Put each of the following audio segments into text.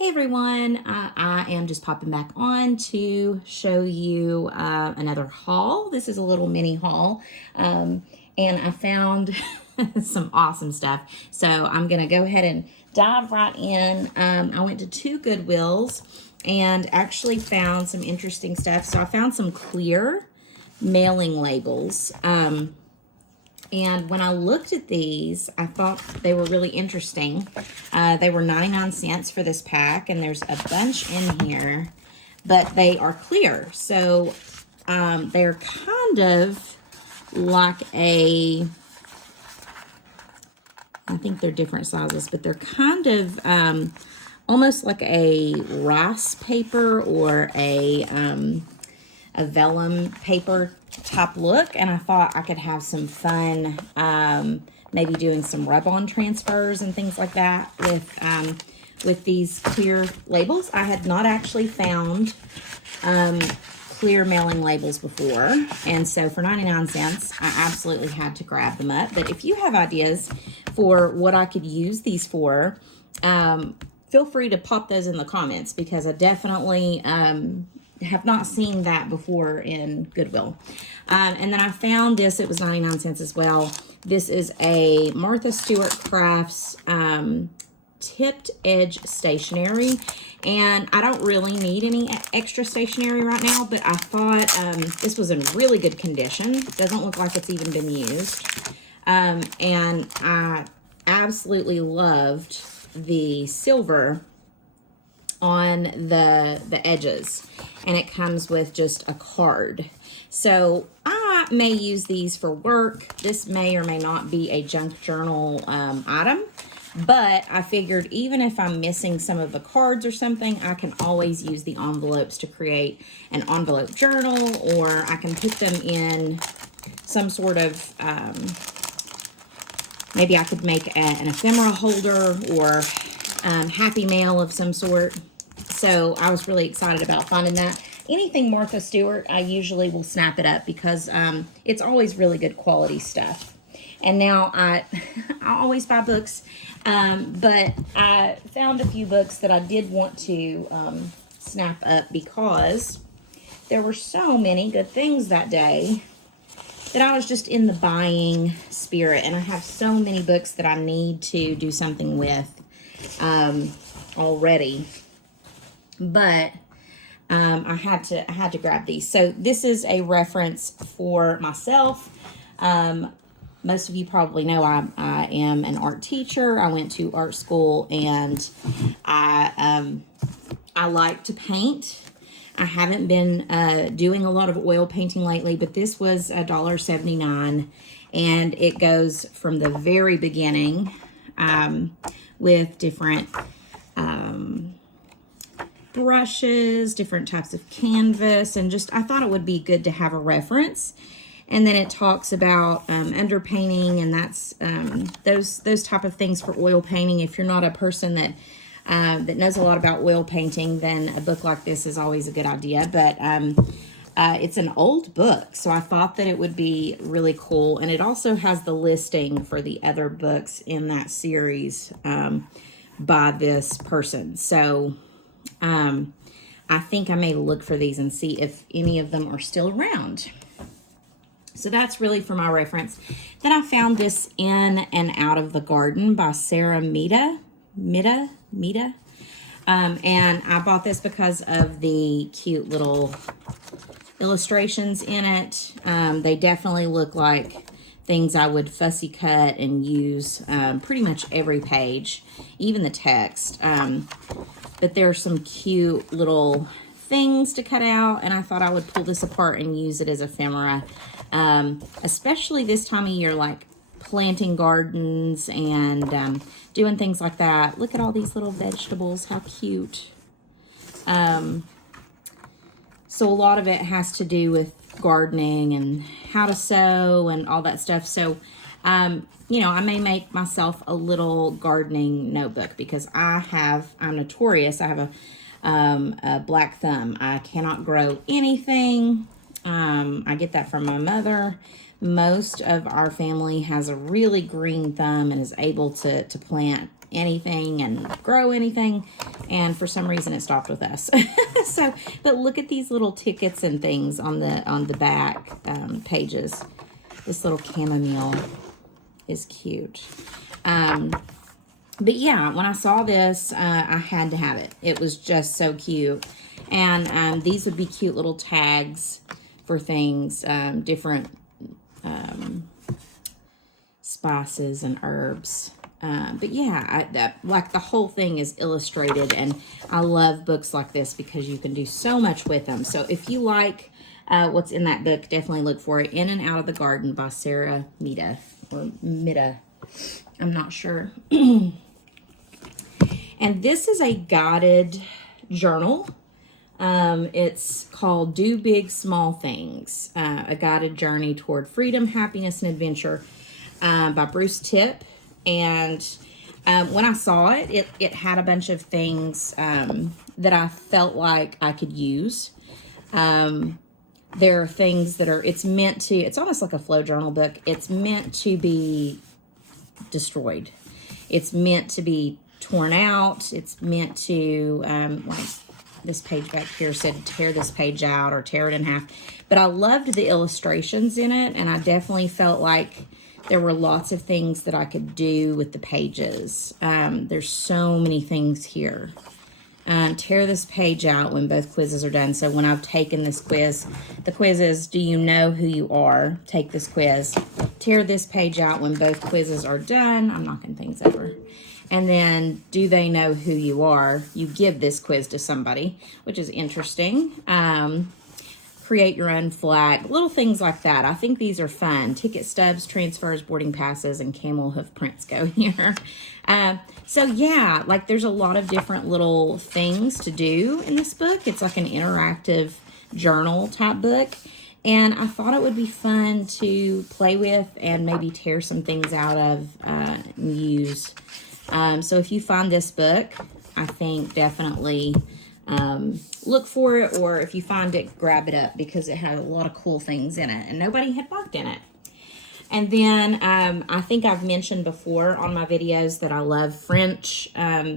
Hey everyone, I am just popping back on to show you another haul. This is a little mini haul, and I found some awesome stuff. So I'm gonna go ahead and dive right in. I went to two Goodwills and actually found some interesting stuff. So I found some clear mailing labels. And when I looked at these, I thought they were really interesting. They were 99 cents for this pack, and there's a bunch in here, but they are clear. So they're kind of like I think they're different sizes, but they're kind of almost like a rice paper or a vellum paper type look, and I thought I could have some fun maybe doing some rub-on transfers and things like that with these clear labels. I had not actually found clear mailing labels before, and so for 99 cents I absolutely had to grab them up. But if you have ideas for what I could use these for, feel free to pop those in the comments, because I definitely have not seen that before in Goodwill. And then I found this. It was 99 cents as well. This is a Martha Stewart Crafts tipped edge stationery, and I don't really need any extra stationery right now, but I thought this was in really good condition. It doesn't look like it's even been used. And I absolutely loved the silver on the edges, and it comes with just a card. So I may use these for work. This may or may not be a junk journal item, but I figured even if I'm missing some of the cards or something, I can always use the envelopes to create an envelope journal, or I can put them in some sort of maybe I could make an ephemera holder or happy mail of some sort. So I was really excited about finding that. Anything Martha Stewart, I usually will snap it up, because it's always really good quality stuff. And now I always buy books, but I found a few books that I did want to snap up, because there were so many good things that day that I was just in the buying spirit, and I have so many books that I need to do something with already. But I had to grab these. So this is a reference for myself. Most of you probably know I am an art teacher. I went to art school, and I like to paint. I haven't been doing a lot of oil painting lately, but this was $1.79, and it goes from the very beginning with different brushes, different types of canvas, and just I thought it would be good to have a reference. And then it talks about underpainting, and that's those type of things for oil painting. If you're not a person that knows a lot about oil painting, then a book like this is always a good idea. But it's an old book, so I thought that it would be really cool. And it also has the listing for the other books in that series by this person. So I think I may look for these and see if any of them are still around. So that's really for my reference. Then I found this In and Out of the Garden by Sarah Mita. And I bought this because of the cute little illustrations in it. They definitely look like things I would fussy cut and use pretty much every page, even the text. But there are some cute little things to cut out, and I thought I would pull this apart and use it as ephemera, especially this time of year, like planting gardens and doing things like that. Look at all these little vegetables, how cute. So a lot of it has to do with gardening and how to sow and all that stuff. So you know, I may make myself a little gardening notebook, because I'm notorious. I have a black thumb. I cannot grow anything. I get that from my mother, most of our family has a really green thumb and is able to plant anything and grow anything, and for some reason it stopped with us. So, but look at these little tickets and things on the back pages. This little chamomile is cute. But yeah, when I saw this, I had to have it. It was just so cute. And these would be cute little tags for things, different spices and herbs. But yeah, like the whole thing is illustrated, and I love books like this because you can do so much with them. So if you like what's in that book, definitely look for it. In and Out of the Garden by Sarah Mida, or Mida. I'm not sure. And this is a guided journal. It's called Do Big Small Things, a guided journey toward freedom, happiness, and adventure by Bruce Tipp. And when I saw it, it had a bunch of things that I felt like I could use. There are things that it's almost like a flow journal book. It's meant to be destroyed. It's meant to be torn out. It's meant to, like this page back here said, tear this page out or tear it in half. But I loved the illustrations in it, and I definitely felt like there were lots of things that I could do with the pages. There's so many things here. Tear this page out when both quizzes are done. So when I've taken this quiz, the quiz is, do you know who you are? Take this quiz. Tear this page out when both quizzes are done. I'm knocking things over. And then, do they know who you are? You give this quiz to somebody, which is interesting. Create your own flag, little things like that. I think these are fun. Ticket stubs, transfers, boarding passes, and camel hoof prints go here. So yeah, like there's a lot of different little things to do in this book. It's like an interactive journal type book. And I thought it would be fun to play with and maybe tear some things out of and use. So if you find this book, I think definitely look for it, or if you find it, grab it up because it had a lot of cool things in it and nobody had worked in it. And then I think I've mentioned before on my videos that I love French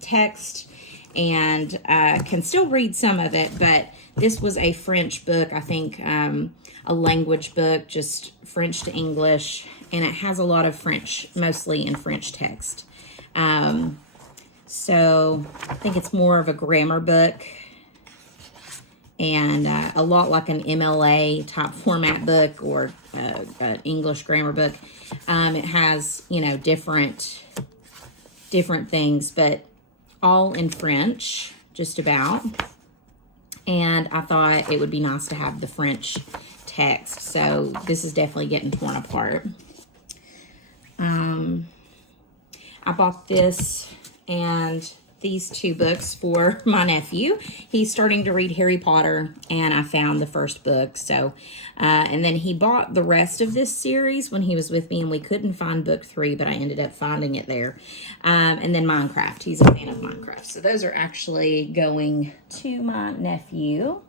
text and can still read some of it, but this was a French book, I think a language book, just French to English, and it has a lot of French, mostly in French text. So I think it's more of a grammar book and a lot like an MLA type format book or an English grammar book. It has, you know, different things, but all in French, just about. And I thought it would be nice to have the French text. So this is definitely getting torn apart. I bought this and these two books for my nephew. He's starting to read Harry Potter, and I found the first book. So, and then he bought the rest of this series when he was with me, and we couldn't find book 3, but I ended up finding it there. And then Minecraft. He's a fan of Minecraft. So those are actually going to my nephew,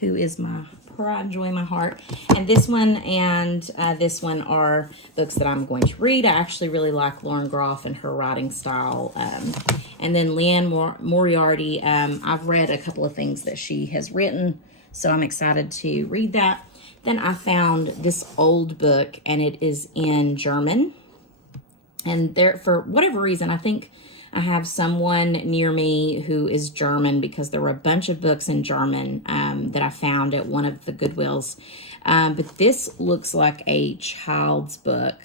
who is my pride, joy, my heart. And this one and this one are books that I'm going to read. I actually really like Lauren Groff and her writing style. And then Leanne Moriarty, I've read a couple of things that she has written, so I'm excited to read that. Then I found this old book, and it is in German. And there, for whatever reason, I think I have someone near me who is German, because there were a bunch of books in German that I found at one of the Goodwills. But this looks like a child's book,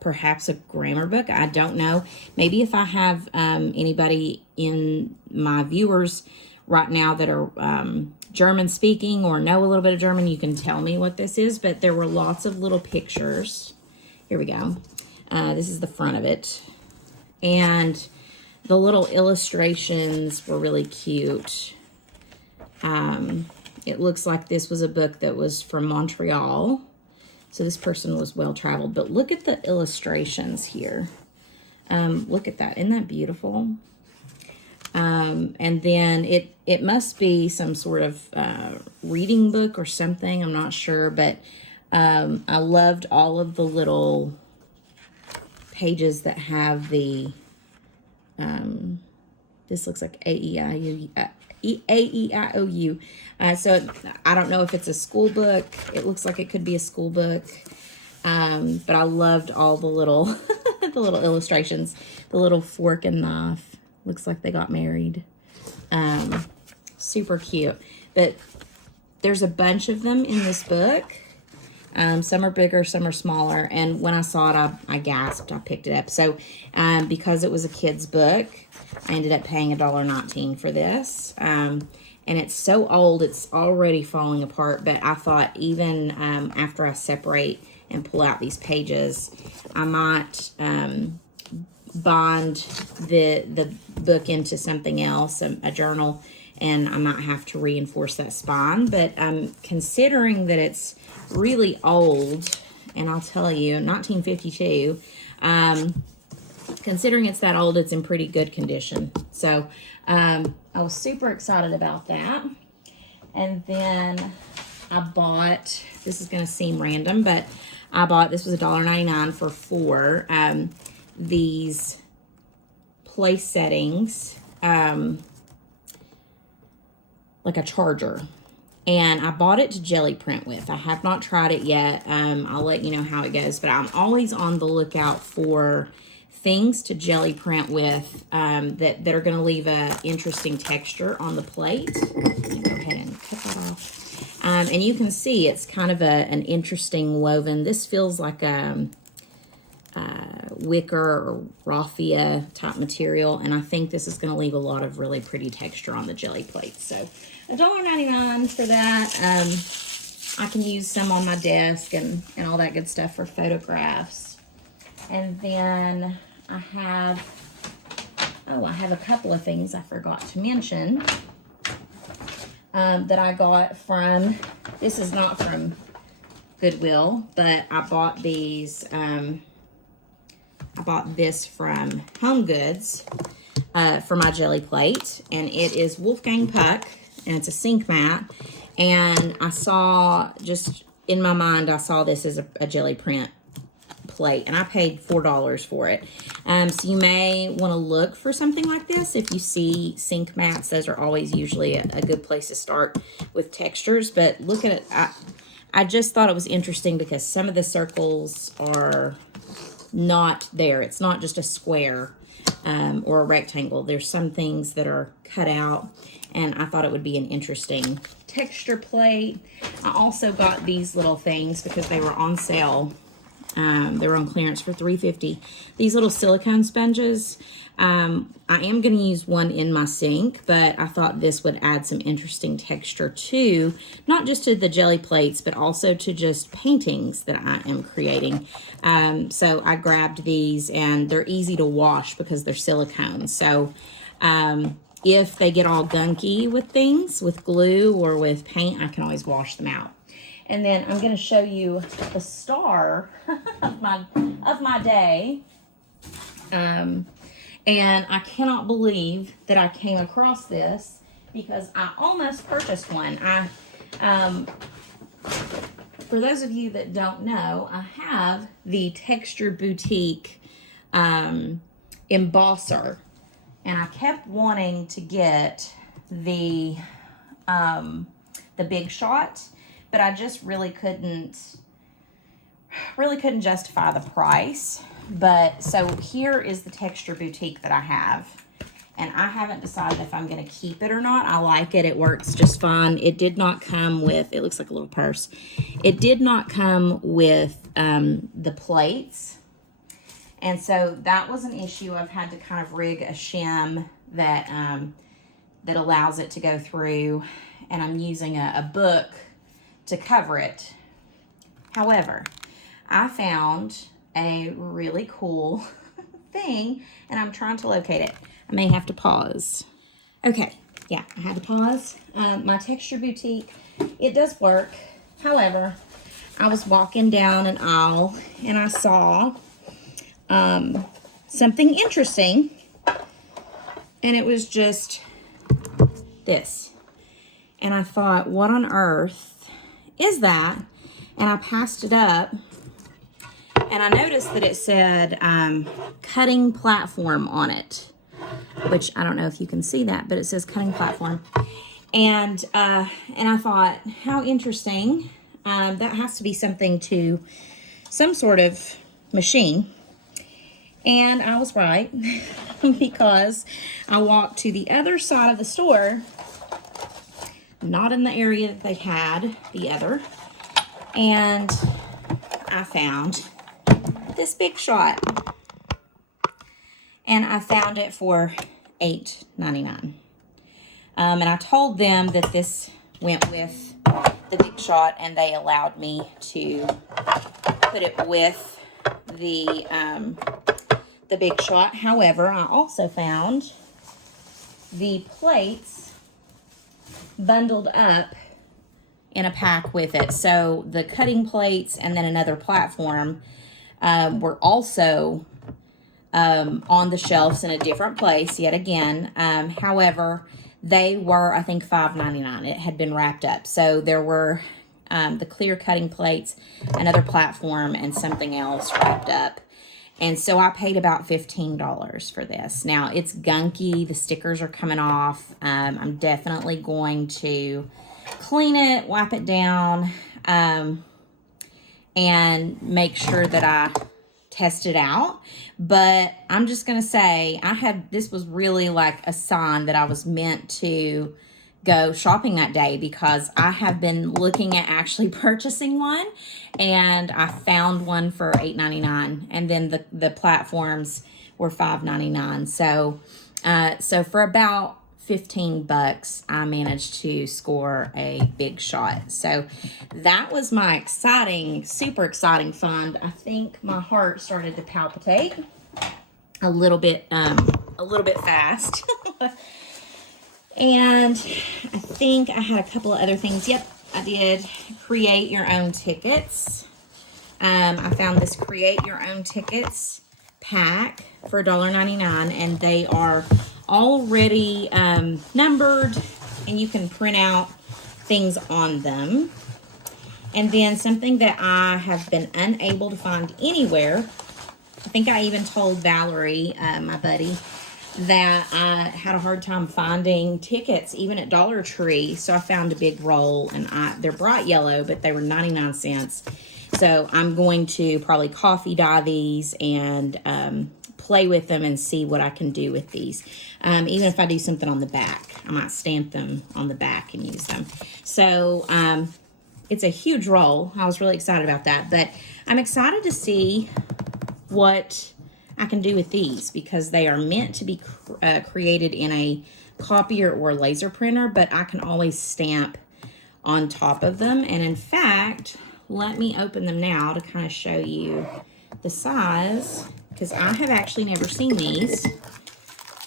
perhaps a grammar book. I don't know. Maybe if I have anybody in my viewers right now that are German speaking or know a little bit of German, you can tell me what this is. But there were lots of little pictures. Here we go. This is the front of it. And the little illustrations were really cute. It looks like this was a book that was from Montreal. So this person was well-traveled. But look at the illustrations here. Look at that. Isn't that beautiful? And then it must be some sort of reading book or something. I'm not sure. But I loved all of the little pages that have the, this looks like A-E-I-O-U. So I don't know if it's a school book. It looks like it could be a school book. But I loved all the little, the little illustrations, the little fork and knife. Looks like they got married. Super cute. But there's a bunch of them in this book. Some are bigger, some are smaller. And when I saw it, I gasped. I picked it up. So because it was a kid's book, I ended up paying $1.19 for this. And it's so old, it's already falling apart. But I thought even after I separate and pull out these pages, I might bond the book into something else, a journal, and I might have to reinforce that spine. But considering that it's really old, and I'll tell you, 1952, considering it's that old, it's in pretty good condition. So I was super excited about that. And then I bought, this is going to seem random, but I bought, this was $1.99 for 4, these place settings, like a charger. And I bought it to jelly print with. I have not tried it yet. I'll let you know how it goes, but I'm always on the lookout for things to jelly print with that are going to leave a interesting texture on the plate. Let me go ahead and cut that off. And you can see it's kind of an interesting woven. This feels like a wicker or raffia type material, and I think this is going to leave a lot of really pretty texture on the jelly plate. So $1.99 for that. I can use some on my desk and all that good stuff for photographs. And then I have a couple of things I forgot to mention that I got from, this is not from Goodwill, but I bought these, I bought this from Home Goods for my jelly plate, and it is Wolfgang Puck, and it's a sink mat. And I saw, just in my mind, I saw this as a jelly print plate, and I paid $4 for it. So you may want to look for something like this. If you see sink mats, those are always usually a good place to start with textures. But look at it. I just thought it was interesting because some of the circles are not there. It's not just a square or a rectangle. There's some things that are cut out, and I thought it would be an interesting texture plate. I also got these little things because they were on sale. They were on clearance for $3.50. These little silicone sponges. I am going to use one in my sink, but I thought this would add some interesting texture too, not just to the jelly plates, but also to just paintings that I am creating. So I grabbed these, and they're easy to wash because they're silicone. So if they get all gunky with things, with glue or with paint, I can always wash them out. And then I'm going to show you the star of my day. And I cannot believe that I came across this because I almost purchased one. For those of you that don't know, I have the Texture Boutique embosser, and I kept wanting to get the Big Shot, but I just really couldn't justify the price. But so here is the Texture Boutique that I have, and I haven't decided if I'm going to keep it or not. I like it. It works just fine. It did not come with, it looks like a little purse. It did not come with the plates, and so that was an issue. I've had to kind of rig a shim that that allows it to go through, and I'm using a book to cover it. However, I found a really cool thing, and I'm trying to locate it. I may have to pause. Okay, yeah, I had to pause. My Texture Boutique, it does work. However, I was walking down an aisle, and I saw something interesting, and it was just this. And I thought, what on earth is that? And I passed it up, and I noticed that it said cutting platform on it, which I don't know if you can see that, but it says cutting platform. And I thought, how interesting. That has to be something to some sort of machine. And I was right because I walked to the other side of the store, not in the area that they had the other, and I found this Big Shot. And I found it for $8.99. And I told them that this went with the Big Shot, and they allowed me to put it with the Big Shot. However, I also found the plates bundled up in a pack with it. So the cutting plates and then another platform were also on the shelves in a different place yet again. However, they were, I think, $5.99. It had been wrapped up. So there were the clear cutting plates, another platform, and something else wrapped up. And so I paid about $15 for this. Now, it's gunky. The stickers are coming off. I'm definitely going to clean it, wipe it down, and make sure that I test it out. But I'm just going to say, this was really like a sign that I was meant to go shopping that day, because I have been looking at actually purchasing one, and I found one for $8.99, and then the platforms were $5.99. So for about $15, I managed to score a Big Shot. So that was my super exciting find. I think my heart started to palpitate a little bit fast. And I think I had a couple of other things. Yep, I did. Create your own tickets. I found this Create Your Own Tickets pack for $1.99, and they are already numbered, and you can print out things on them. And then something that I have been unable to find anywhere, I think I even told Valerie, my buddy, that I had a hard time finding tickets even at Dollar Tree. So I found a big roll, and they're bright yellow, but they were 99 cents. So I'm going to probably coffee dye these and play with them and see what I can do with these. Even if I do something on the back, I might stamp them on the back and use them. So it's a huge roll. I was really excited about that, but I'm excited to see what I can do with these, because they are meant to be created in a copier or laser printer, but I can always stamp on top of them. And in fact, let me open them now to kind of show you the size, because I have actually never seen these,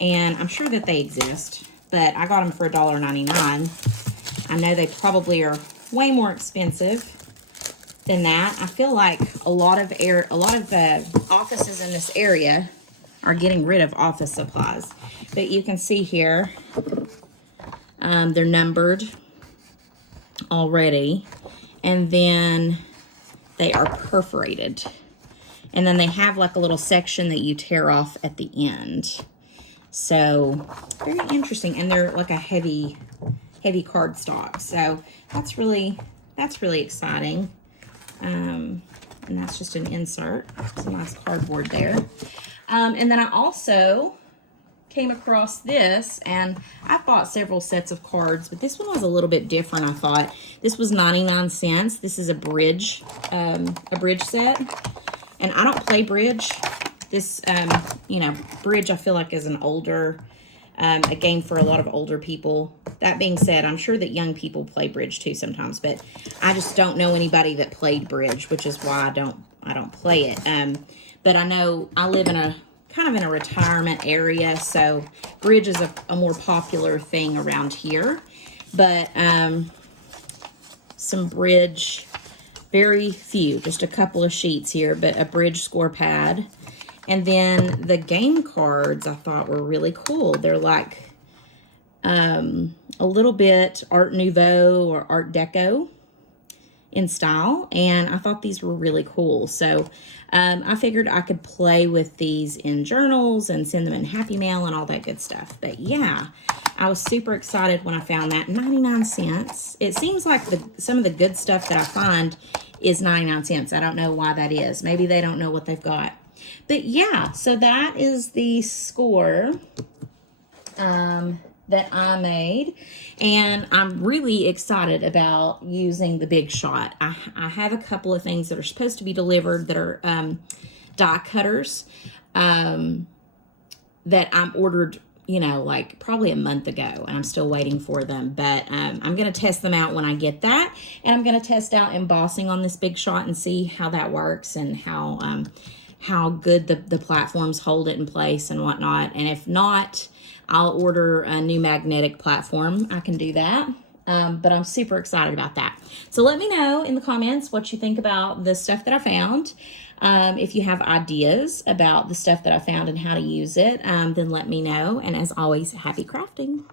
and I'm sure that they exist, but I got them for $1.99. I know they probably are way more expensive than that. I feel like a lot of offices in this area are getting rid of office supplies. But you can see here, they're numbered already, and then they are perforated, and then they have like a little section that you tear off at the end. So very interesting, and they're like a heavy cardstock. So that's really exciting. And that's just an insert. Some nice cardboard there. And then I also came across this, and I bought several sets of cards, but this one was a little bit different. I thought this was 99 cents. This is a bridge set, and I don't play bridge. This, bridge I feel like is an older, a game for a lot of older people. That being said, I'm sure that young people play bridge too sometimes, but I just don't know anybody that played bridge, which is why I don't play it. But I know I live in a retirement area, so bridge is a more popular thing around here. But some bridge, very few, just a couple of sheets here, but a bridge score pad. And then the game cards I thought were really cool. They're like a little bit Art Nouveau or Art Deco. in style, and I thought these were really cool. So I figured I could play with these in journals and send them in Happy Mail and all that good stuff. But yeah, I was super excited when I found that. 99 cents. It seems like some of the good stuff that I find is 99 cents. I don't know why that is. Maybe they don't know what they've got. But yeah, so that is the score that I made, and I'm really excited about using the Big Shot. I have a couple of things that are supposed to be delivered that are die cutters that I'm ordered, you know, like probably a month ago, and I'm still waiting for them. But I'm going to test them out when I get that, and I'm going to test out embossing on this Big Shot and see how that works and how good the platforms hold it in place and whatnot. And if not, I'll order a new magnetic platform. I can do that. But I'm super excited about that. So let me know in the comments what you think about the stuff that I found. If you have ideas about the stuff that I found and how to use it, then let me know. And as always, happy crafting.